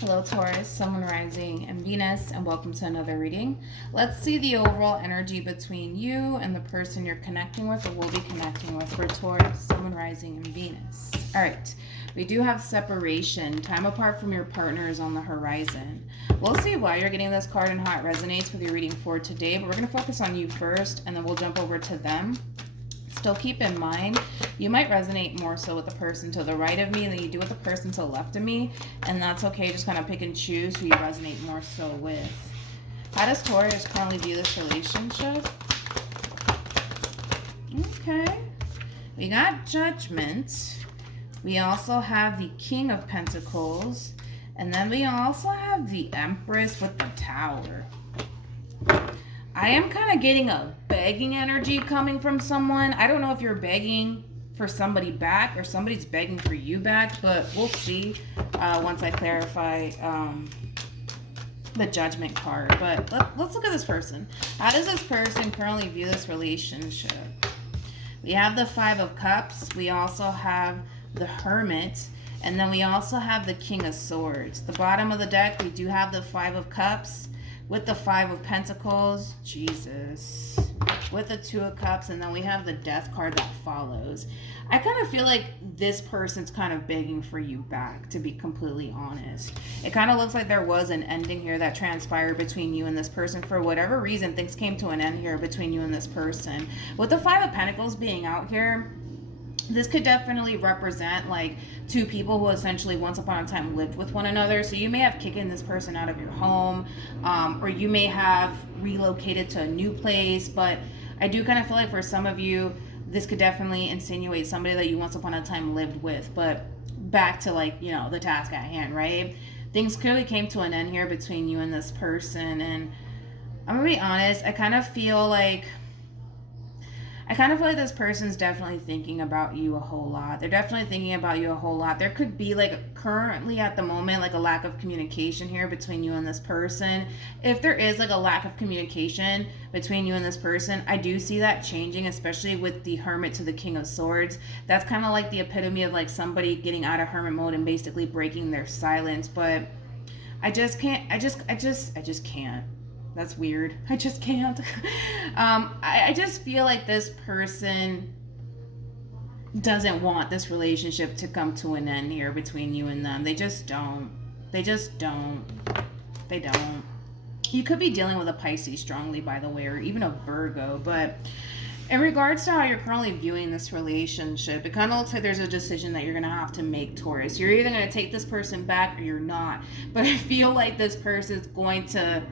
Hello Taurus, Sun, Moon, Rising, and Venus, and welcome to another reading. Let's see the overall energy between you and the person you're connecting with or will be connecting with for Taurus, Sun, Moon, Rising, and Venus. All right, we do have separation. Time apart from your partner is on the horizon. We'll see why you're getting this card and how it resonates with your reading for today, but we're going to focus on you first, and then we'll jump over to them. Still keep in mind, you might resonate more so with the person to the right of me than you do with the person to the left of me, and that's okay. Just kind of pick and choose who you resonate more so with. How does Taurus currently view this relationship? Okay. We got Judgment. We also have the King of Pentacles. And then we also have the Empress with the Tower. I am kind of getting a begging energy coming from someone. I don't know if you're begging for somebody back or somebody's begging for you back, but we'll see once I clarify the Judgment card. But let's look at this person. How does this person currently view this relationship? We have the Five of Cups. We also have the Hermit. And then we also have the King of Swords. The bottom of the deck, we do have the Five of Cups with the Five of Pentacles, Jesus, with the Two of Cups, and then we have the Death card that follows. I kind of feel like this person's kind of begging for you back, to be completely honest. It kind of looks like there was an ending here that transpired between you and this person. For whatever reason, things came to an end here between you and this person. With the Five of Pentacles being out here, this could definitely represent like two people who essentially once upon a time lived with one another. So you may have kicked this person out of your home, or you may have relocated to a new place. But I do kind of feel like for some of you, this could definitely insinuate somebody that you once upon a time lived with. But back to like, you know, the task at hand, right? Things clearly came to an end here between you and this person. And I'm gonna be honest, I kind of feel like this person's definitely thinking about you a whole lot. They're definitely thinking about you a whole lot. There could be like currently at the moment like a lack of communication here between you and this person. If there is like a lack of communication between you and this person, I do see that changing, especially with the Hermit to the King of Swords. That's kind of like the epitome of like somebody getting out of hermit mode and basically breaking their silence. But I just can't. I just can't. That's weird. I just can't. I just feel like this person doesn't want this relationship to come to an end here between you and them. They just don't. They just don't. They don't. You could be dealing with a Pisces strongly, by the way, or even a Virgo. But in regards to how you're currently viewing this relationship, it kind of looks like there's a decision that you're going to have to make, Taurus. You're either going to take this person back or you're not. But I feel like this person's going to...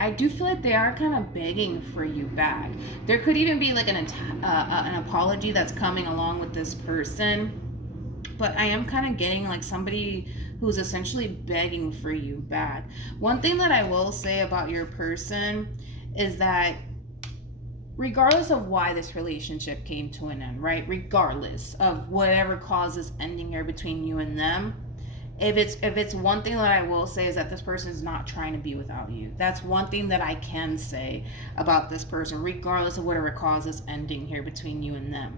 I do feel like they are kind of begging for you back. There could even be like an apology that's coming along with this person. But I am kind of getting like somebody who's essentially begging for you back. One thing that I will say about your person is that regardless of why this relationship came to an end, right? Regardless of whatever causes ending here between you and them, if it's one thing that I will say is that this person is not trying to be without you. That's one thing that I can say about this person, regardless of whatever causes ending here between you and them.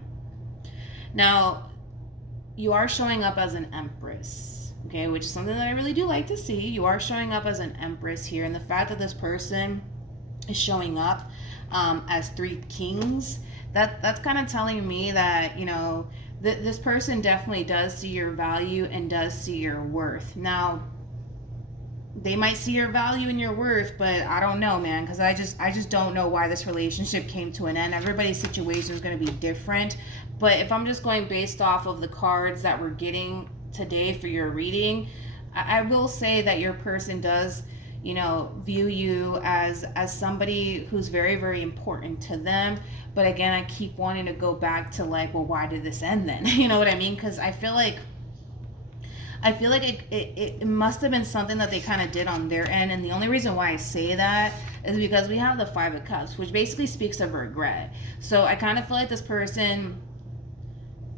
Now, you are showing up as an Empress, okay, which is something that I really do like to see. You are showing up as an Empress here, and the fact that this person is showing up as three kings, that's kind of telling me that, you know, this person definitely does see your value and does see your worth. Now, they might see your value and your worth, but I don't know, man, because I just don't know why this relationship came to an end. Everybody's situation is going to be different. But if I'm just going based off of the cards that we're getting today for your reading, I will say that your person does, you know, view you as somebody who's very, very important to them. But again, I keep wanting to go back to like, well, why did this end then? You know what I mean? Because I feel like it must have been something that they kind of did on their end. And the only reason why I say that is because we have the Five of Cups, which basically speaks of regret. So I kind of feel like this person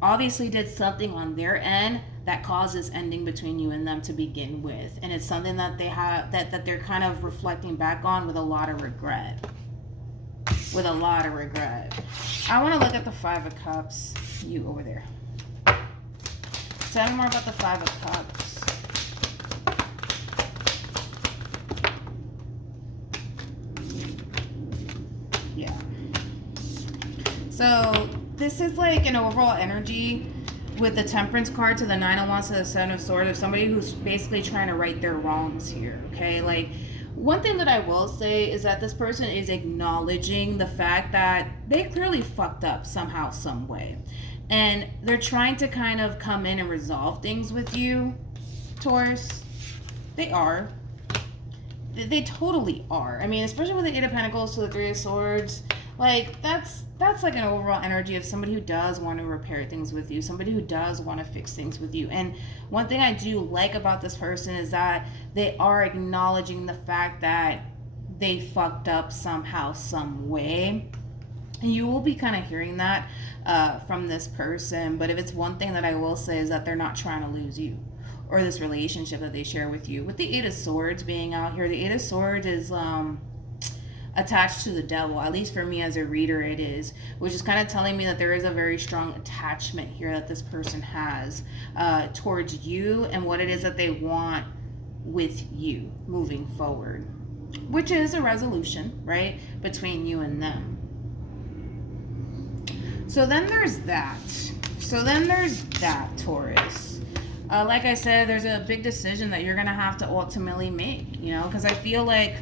obviously did something on their end that causes ending between you and them to begin with. And it's something that they have that they're kind of reflecting back on with a lot of regret. With a lot of regret. I want to look at the Five of Cups. You over there. Tell me more about the Five of Cups. So this is like an overall energy with the Temperance card to the Nine of Wands to the Seven of Swords of somebody who's basically trying to right their wrongs here, okay? Like, one thing that I will say is that this person is acknowledging the fact that they clearly fucked up somehow, some way. And they're trying to kind of come in and resolve things with you, Taurus. They are. They totally are. I mean, especially with the Eight of Pentacles to the Three of Swords, like, that's like an overall energy of somebody who does want to repair things with you, somebody who does want to fix things with you. And one thing I do like about this person is that they are acknowledging the fact that they fucked up somehow, some way. And you will be kind of hearing that from this person. But if it's one thing that I will say is that they're not trying to lose you or this relationship that they share with you. With the Eight of Swords being out here, the Eight of Swords is attached to the devil. At least for me as a reader it is, which is kind of telling me that there is a very strong attachment here that this person has towards you and what it is that they want with you moving forward, which is a resolution, right, between you and them. So then there's that. Taurus. Like I said, there's a big decision that you're going to have to ultimately make, you know, because I feel like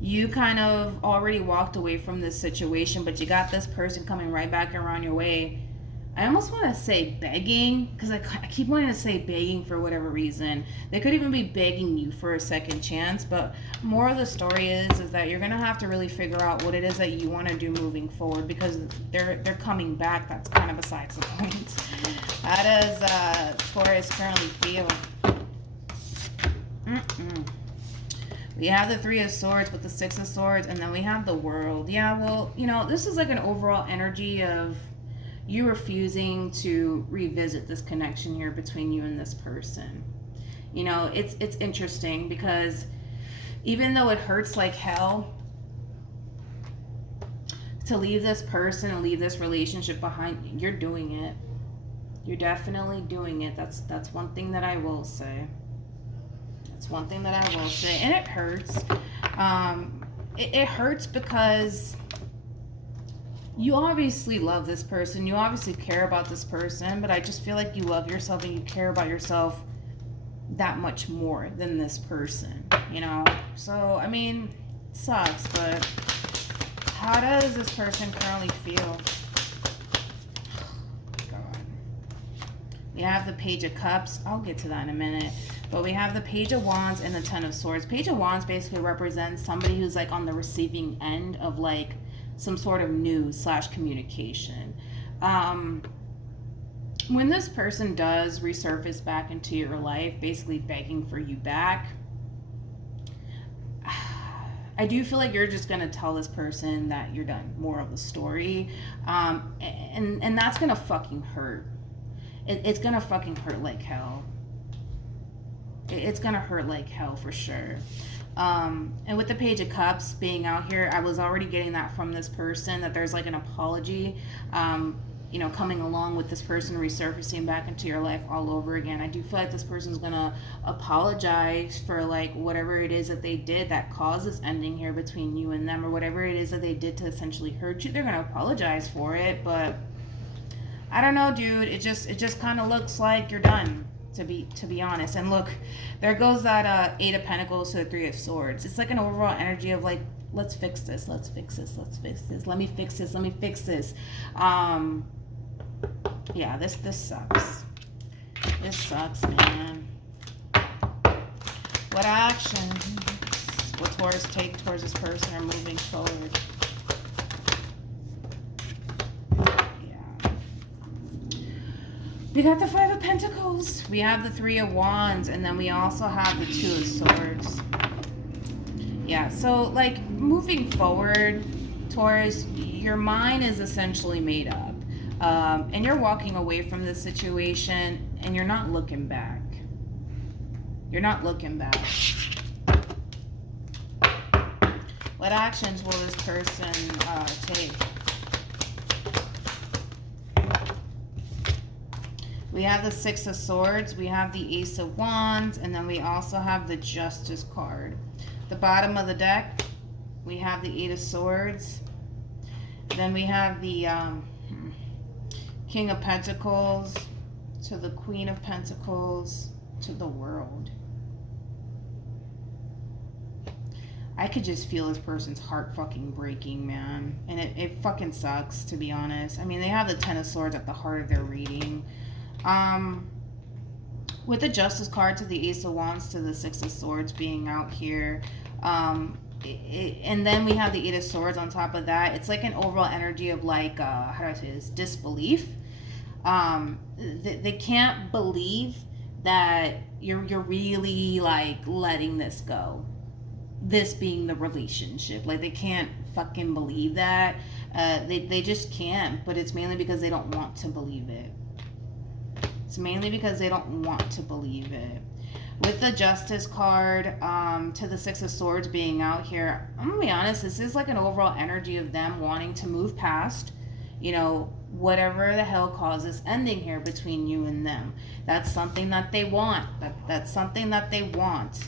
you kind of already walked away from this situation, but you got this person coming right back around your way. I almost want to say begging, because I keep wanting to say begging for whatever reason. They could even be begging you for a second chance, but more of the story is that you're going to have to really figure out what it is that you want to do moving forward, because they're coming back. That's kind of besides the point. How does Taurus currently feel? We have the Three of Swords with the Six of Swords, and then we have the World. Yeah, well, you know, this is like an overall energy of you refusing to revisit this connection here between you and this person. You know, it's interesting because even though it hurts like hell to leave this person and leave this relationship behind, you're doing it. You're definitely doing it. That's one thing that I will say. That's one thing that I will say. And it hurts. It hurts because you obviously love this person. You obviously care about this person, but I just feel like you love yourself and you care about yourself that much more than this person, you know? So, I mean, it sucks, but how does this person currently feel? God. We have the Page of Cups. I'll get to that in a minute. But we have the Page of Wands and the Ten of Swords. Page of Wands basically represents somebody who's like on the receiving end of like some sort of news / communication. When this person does resurface back into your life, basically begging for you back, I do feel like you're just going to tell this person that you're done. More of the story. And that's going to fucking hurt. It's going to fucking hurt like hell. It's going to hurt like hell for sure. And with the Page of Cups being out here, I was already getting that from this person, that there's like an apology, you know, coming along with this person resurfacing back into your life all over again. I do feel like this person's gonna apologize for like whatever it is that they did that caused this ending here between you and them, or whatever it is that they did to essentially hurt you. They're gonna apologize for it, but I don't know, dude. It just kind of looks like you're done. To be honest. And look, there goes that Eight of Pentacles to the Three of Swords. It's like an overall energy of like, let's fix this, let's fix this, let's fix this, let me fix this, let me fix this. Yeah, this sucks. This sucks, man. What actions will Taurus take towards this person or moving forward? We got the Five of Pentacles. We have the Three of Wands. And then we also have the Two of Swords. Yeah, so like moving forward, Taurus, your mind is essentially made up. And you're walking away from this situation and you're not looking back. You're not looking back. What actions will this person take? We have the Six of Swords, we have the Ace of Wands, and then we also have the Justice card. The bottom of the deck, we have the Eight of Swords. Then we have the King of Pentacles to the Queen of Pentacles to the World. I could just feel this person's heart fucking breaking, man. And it fucking sucks, to be honest. I mean, they have the Ten of Swords at the heart of their reading. With the Justice card to the Ace of Wands to the Six of Swords being out here. And then we have the Eight of Swords on top of that. It's like an overall energy of like, how do I say this? Disbelief. They can't believe that you're really like letting this go. This being the relationship. Like, they can't fucking believe that. They just can't. But it's mainly because they don't want to believe it. It's mainly because they don't want to believe it. With the Justice card to the Six of Swords being out here, I'm going to be honest, this is like an overall energy of them wanting to move past, you know, whatever the hell causes ending here between you and them. That's something that they want. That's something that they want.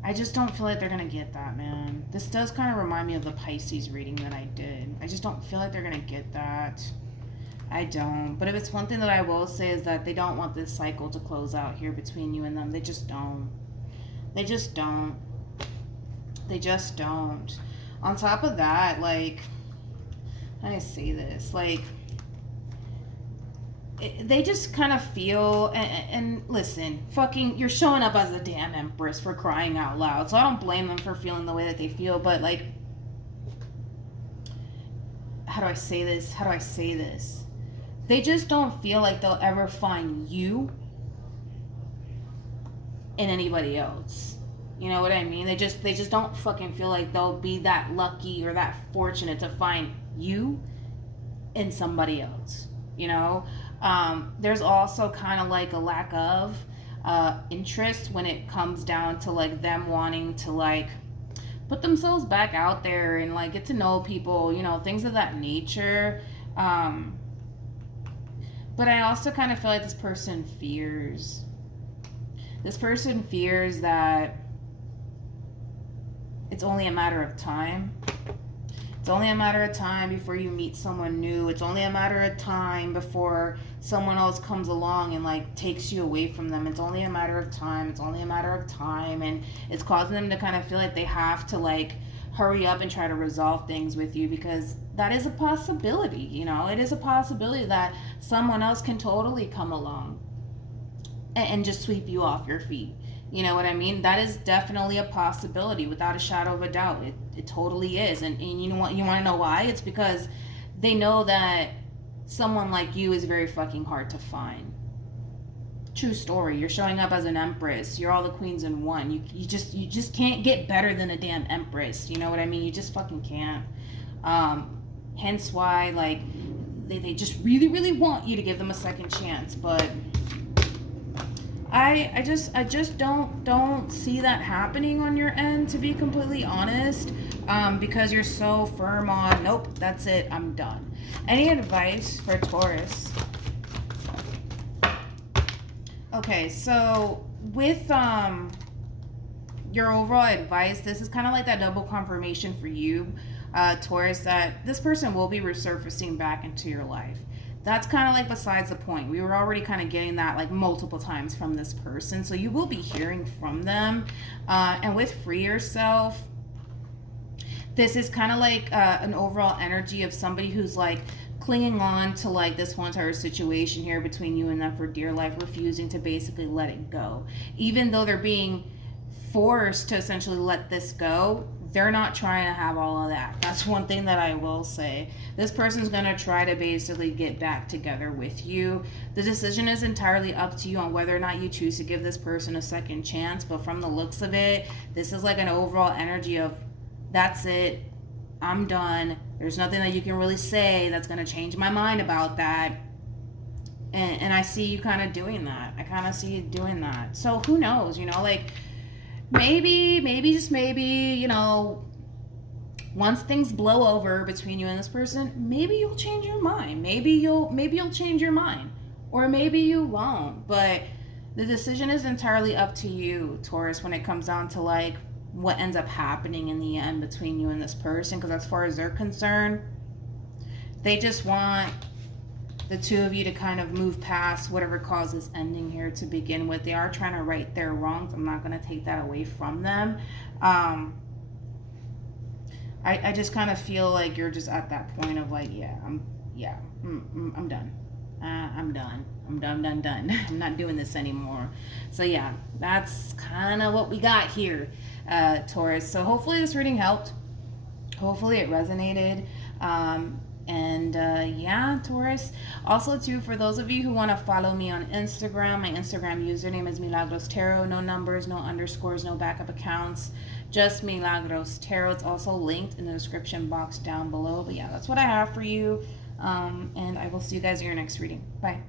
I just don't feel like they're going to get that, man. This does kind of remind me of the Pisces reading that I did. I just don't feel like they're going to get that. I don't. But if it's one thing that I will say is that they don't want this cycle to close out here between you and them. They just don't. They just don't. They just don't. On top of that, like, how do I say this? Like, they just kind of feel, and listen, fucking, you're showing up as a damn Empress, for crying out loud. So I don't blame them for feeling the way that they feel, but like, how do I say this? How do I say this? They just don't feel like they'll ever find you in anybody else. You know what I mean? They just don't fucking feel like they'll be that lucky or that fortunate to find you in somebody else, you know? There's also kind of like a lack of interest when it comes down to like them wanting to like put themselves back out there and like get to know people, you know, things of that nature. But I also kind of feel like this person fears that it's only a matter of time. It's only a matter of time before you meet someone new. It's only a matter of time before someone else comes along and like takes you away from them. It's only a matter of time. It's only a matter of time. And it's causing them to kind of feel like they have to like hurry up and try to resolve things with you, because that is a possibility, you know? It is a possibility that someone else can totally come along and just sweep you off your feet. You know what I mean? That is definitely a possibility, without a shadow of a doubt. It totally is. And you know what? You want to know why? It's because they know that someone like you is very fucking hard to find. True story. You're showing up as an Empress. You're all the queens in one. You just can't get better than a damn Empress. You know what I mean? You just fucking can't. Hence why, like, they just really, really want you to give them a second chance. But I just don't see that happening on your end, to be completely honest, because you're so firm on, nope, that's it, I'm done. Any advice for Taurus? Okay, so with your overall advice, this is kind of like that double confirmation for you, Taurus, that this person will be resurfacing back into your life. That's kind of like besides the point. We were already kind of getting that like multiple times from this person. So you will be hearing from them. And with Free Yourself, this is kind of like an overall energy of somebody who's like clinging on to like this whole entire situation here between you and them for dear life, refusing to basically let it go. Even though they're being forced to essentially let this go, they're not trying to have all of that. That's one thing that I will say. This person's going to try to basically get back together with you. The decision is entirely up to you on whether or not you choose to give this person a second chance. But from the looks of it, this is like an overall energy of, that's it, I'm done. There's nothing that you can really say that's going to change my mind about that. And I see you kind of doing that. I kind of see you doing that. So who knows, you know, like, maybe, just maybe, you know, once things blow over between you and this person, maybe you'll change your mind. Maybe you'll change your mind. Or maybe you won't. But the decision is entirely up to you, Taurus, when it comes down to like what ends up happening in the end between you and this person, because as far as they're concerned, they just want the two of you to kind of move past whatever caused this ending here to begin with. They are trying to right their wrongs. I'm not going to take that away from them. I just kind of feel like you're just at that point of like, I'm done. I'm done. I'm done. I'm not doing this anymore. So yeah, that's kind of what we got here, Taurus. So hopefully this reading helped. Hopefully it resonated. Taurus. Also, too, for those of you who want to follow me on Instagram, my Instagram username is MilagrosTarot. No numbers, no underscores, no backup accounts. Just MilagrosTarot. It's also linked in the description box down below. But yeah, that's what I have for you. And I will see you guys in your next reading. Bye.